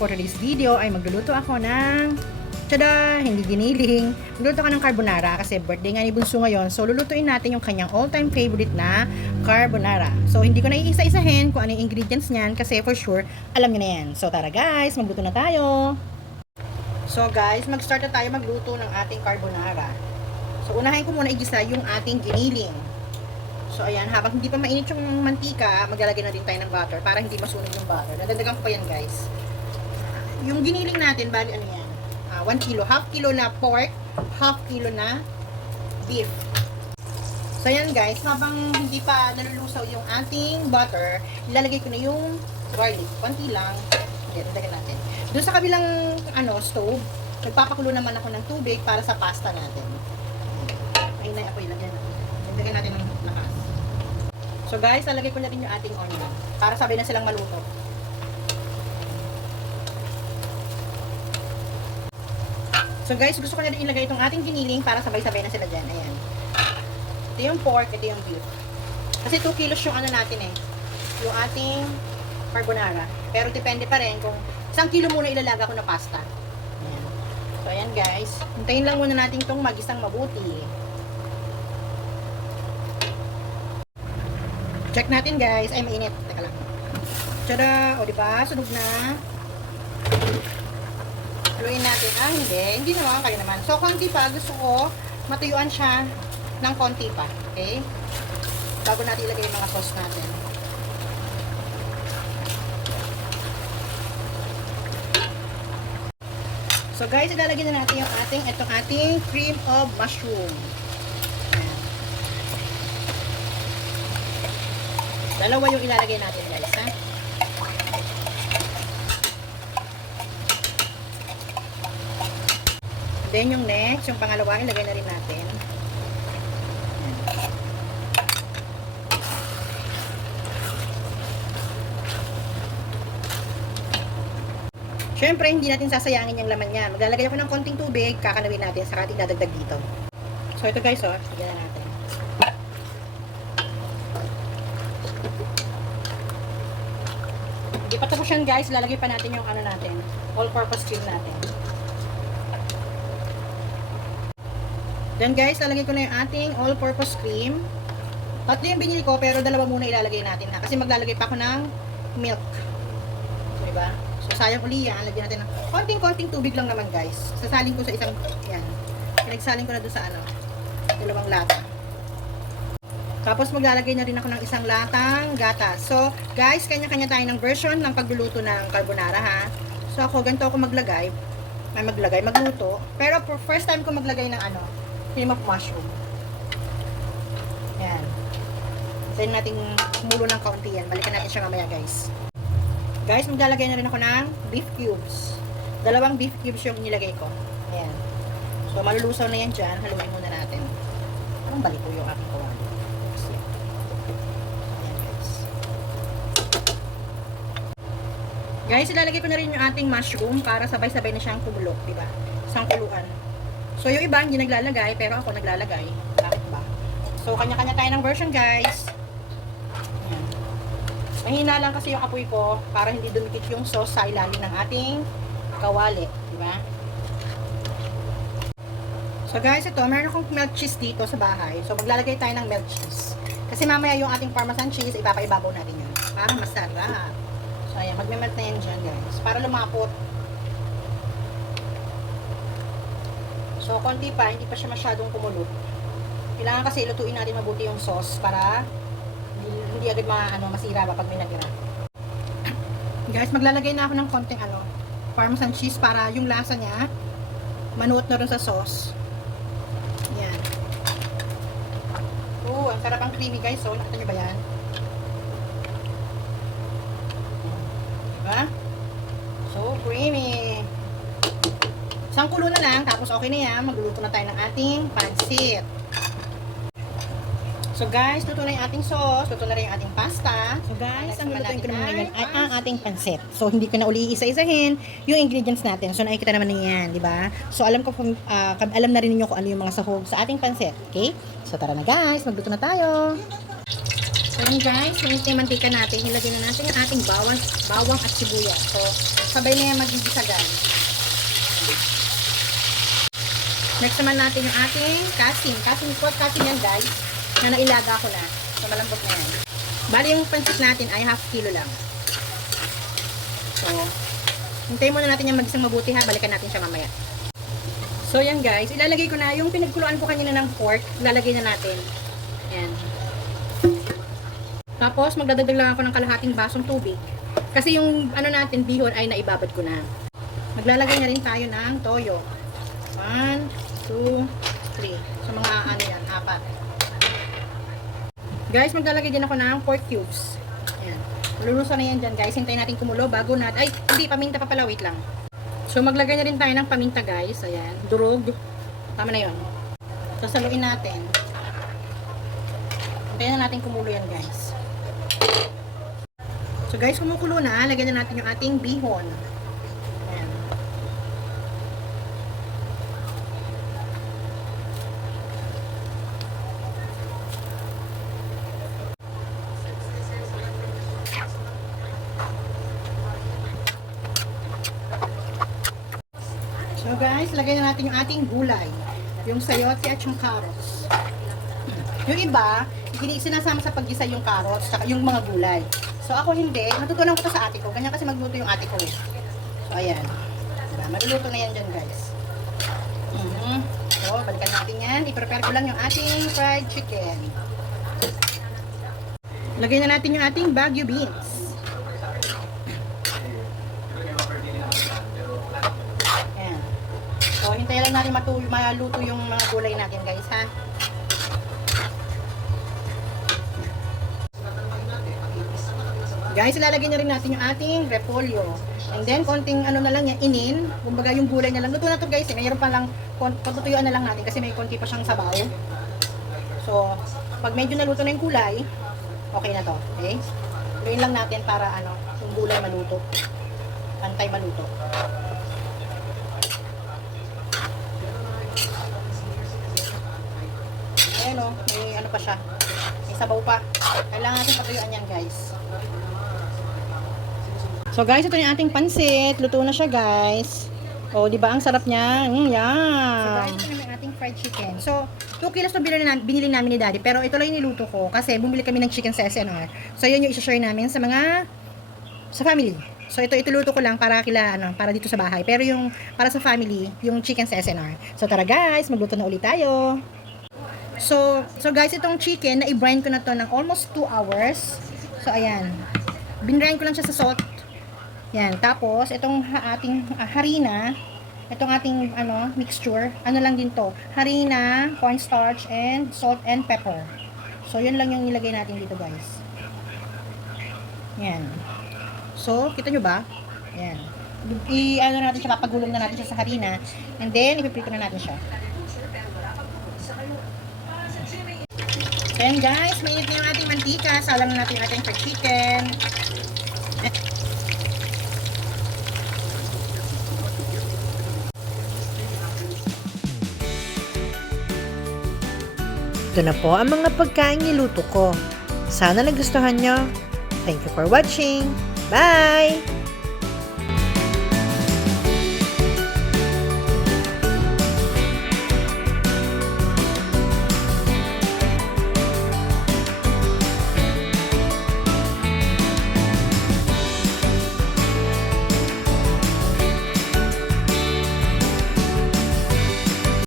for today's video ay magluluto ako ng tada, hindi giniling. Magluluto ka ng carbonara kasi birthday nga ni Bunso ngayon. So lulutuin natin yung kanyang all-time favorite na carbonara. So hindi ko na iisa-isahin kung ano yung ingredients niyan kasi for sure alam niyo na yan. So tara guys, magluto na tayo. So guys, mag-start na tayo magluto ng ating carbonara. So unahin ko muna igisa yung ating giniling. So ayan, habang hindi pa mainit yung mantika, maglalagay na din tayo ng butter para hindi masunog yung butter. Nadagdagan ko pa yan guys. Yung giniling natin, bali ano yan? 1 kilo. Half kilo na pork, half kilo na beef. So ayan guys, habang hindi pa nalulusaw yung ating butter, ilalagay ko na yung garlic. Konti lang. Okay, dagdagan natin. Doon sa kabilang stove, nagpapakulo naman ako ng tubig para sa pasta natin. Ayun na ako ilagyan natin. Dagdagan natin ng lakas. So guys, lalagay ko na rin yung ating onion para sabay na silang maluto. So guys, gusto ko na rin ilagay itong ating giniling para sabay-sabay na sila dyan. Ayan. Ito yung pork, ito yung beef. Kasi 2 kilos yung natin yung ating carbonara. Pero depende pa rin kung 1 kilo muna ilalaga ko na pasta. Ayan. So ayan guys, hintayin lang muna natin itong magisang mabuti. Check natin guys. Ay, mainit. Teka lang. Tada! O diba? Sunog na. Haluin natin. Ah, hindi naman. Kayo naman. So, konti pa. Gusto ko matuyuan siya ng konti pa. Okay? Bago natin ilagay yung mga sauce natin. So, guys, ilalagay na natin yung itong ating cream of mushroom. Ayan. Dalawa yung ilalagay natin, guys, ha? Then yung next, yung pangalawa, ilagay na rin natin. Siyempre, hindi natin sasayangin yung laman niya. Maglalagay ako ng konting tubig, kakanawin natin, saka ating dadagdag dito. So ito guys, lagyan na natin. Hindi pa tapos yan guys, lalagay pa natin yung natin, all-purpose cream natin. Then guys, lalagay ko na yung ating all-purpose cream. Tatlo yung binili ko, pero dalawa muna ilalagay natin ha. Kasi maglalagay pa ako ng milk. So, diba? So, sayang uli yan. Lagyan natin ng konting-konting tubig lang naman guys. Sasalin ko sa isang, yan. Pinagsalin ko na doon sa dalawang lata. Tapos maglalagay na rin ako ng isang latang gatas. So, guys, kanya-kanya tayo ng version ng pagluluto ng carbonara ha. So, ako, ganito ako magluto. Pero for first time ko maglagay ng cream of mushroom. Yan. Then natin kumulo ng kaunti yan. Balikan natin siya mamaya guys. Guys, maglalagay na rin ako ng beef cubes. 2 beef cubes yung nilagay ko. Ayan. So, malulusaw na yan dyan. Haluin muna natin. Parang balik ko yung aking kawan. Ayan guys. Guys, ilalagay ko na rin yung ating mushroom para sabay-sabay na siyang kumulo. Diba? Isang kuluan. So, yung iba hindi naglalagay, pero ako naglalagay. Bakit ba? So, kanya-kanya tayo ng version, guys. Ayan. Mahina lang kasi yung apoy ko para hindi dumikit yung sauce sa ilalim ng ating kawali. Diba? So, guys, ito, meron akong milk cheese dito sa bahay. So, maglalagay tayo ng milk cheese. Kasi mamaya yung ating parmesan cheese, ipapaibabaw natin yun. Para masarap. So, ayan, magmemelt na yan dyan, guys. Para lumapot. So, konti pa, hindi pa siya masyadong kumulo. Kailangan kasi lutuin natin mabuti yung sauce para hindi agad masira pag may natira. Guys, maglalagay na ako ng konting parmesan cheese para yung lasa niya manuot na rin sa sauce. Yan. Oh, ang sarap ang creamy guys. So, nakita nyo ba yan? Diba? So, creamy. Isang kulo na lang, tapos okay na yan. Magluluto na tayo ng ating pansit. So guys, luto na yung ating sauce, luto na rin yung ating pasta. So guys, ang lutuin ko naman ngayon ay ang ating pansit. So hindi ko na uli isa-isahin yung ingredients natin. So nakikita naman niyo yan, di ba? So alam na rin niyo kung ano yung mga sahog sa ating pansit. Okay? So tara na guys, magluto na tayo. So yun guys, mainit na yung mantika natin. Ilagay na natin yung ating bawang at sibuyas. So, sabay na yung magigisa guys. Next naman natin yung ating kasim. Kasim yan guys, na nailaga ko na. So, malambot na yan. Bali yung pansit natin ay half kilo lang. So, hintayin muna natin yung magisang mabuti ha. Balikan natin siya mamaya. So, yan guys. Ilalagay ko na yung pinagkuluan ko kanina ng pork. Ilalagay na natin. Yan. Tapos, magdadagdag lang ako ng kalahating basong tubig. Kasi yung ano natin, bihon ay naibabad ko na. Maglalagay na rin tayo ng toyo. 1, 2, 3. So, mga ano yan, 4. Guys, maglalagay din ako ng pork cubes. Ayan. Luluso na yan dyan guys. Hintayin natin kumulo bago natin. Ay, hindi, paminta pa pala. Wait lang. So, maglagay na rin tayo ng paminta guys. Ayan. Durog. Tama na yun. Sasaluin natin. Hintayin na natin kumulo yan guys. So, guys, kumukulo na. Lagyan na natin yung ating bihon. Ayan. So guys, lagay na natin yung ating gulay. Yung sayote at yung carrots. Yung iba, sinasama sa paggisa yung carrots at yung mga gulay. So ako hindi, natutunan ko to sa ate ko. Ganyan kasi magluto yung ate ko. So ayan. Diba? Maluluto na yan dyan guys. So, balikan natin yan. I-prepare ko lang yung ating fried chicken. Lagay na natin yung ating Baguio beans. So, hintayin lang natin maluto yung mga gulay natin guys ha. Guys, ilalagay na rin natin yung ating repolyo. And then, konting ano na lang yan, inin. Kumbaga yung gulay na lang. Luto na to guys eh. Mayroon pa lang, patutuyuan na lang natin kasi may konti pa siyang sabaw. So, pag medyo naluto na yung gulay, okay na to. Okay? Gawin lang natin para ano, yung gulay maluto. Pantay maluto. Ayan o, may ano pa siya. May sabaw pa. Kailangan natin patuyuan yan guys. So guys, ito yung ating pansit. Luto na siya guys. O, di ba ang sarap niya? Yum! So guys, ito yung ating fried chicken. So, 2 kilos na binili namin ni Daddy. Pero ito lang yung niluto ko kasi bumili kami ng chicken sa SNR. So, yun yung isa-share namin sa family. So, ito luto ko lang para para dito sa bahay. Pero yung para sa family, yung chicken sa SNR. So, tara guys, magluto na ulit tayo. So guys, itong chicken, na-brine ko na to ng almost 2 hours. So, ayan. Binrine ko lang siya sa salt. Yan. Tapos, itong ating harina, itong ating mixture, lang din to. Harina, cornstarch, and salt and pepper. So, yun lang yung nilagay natin dito, guys. Yan. So, kita nyo ba? Yan. Natin siya, papagulong na natin siya sa harina. And then, ipiprito na natin siya. Ayan guys, mainit na yung ating mantika. Salang na natin yung ating fried chicken. Ito na po ang mga pagkain niluto ko. Sana nagustuhan nyo. Thank you for watching. Bye!